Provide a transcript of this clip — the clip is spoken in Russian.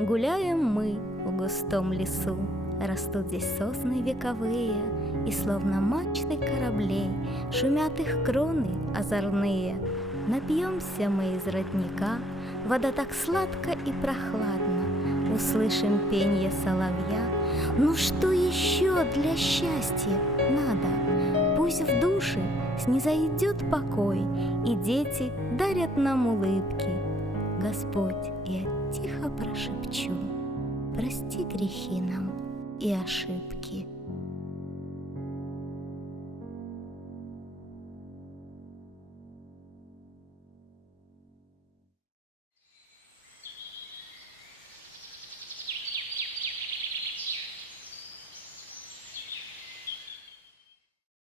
Гуляем мы в густом лесу, растут здесь сосны вековые, и словно мачты кораблей шумят их кроны озорные. Напьемся мы из родника, вода так сладко и прохладно, услышим пенье соловья. Ну что еще для счастья надо? Пусть в душе снизойдет покой, и дети дарят нам улыбки. Господь, я тихо прошепчу, прости грехи нам и ошибки.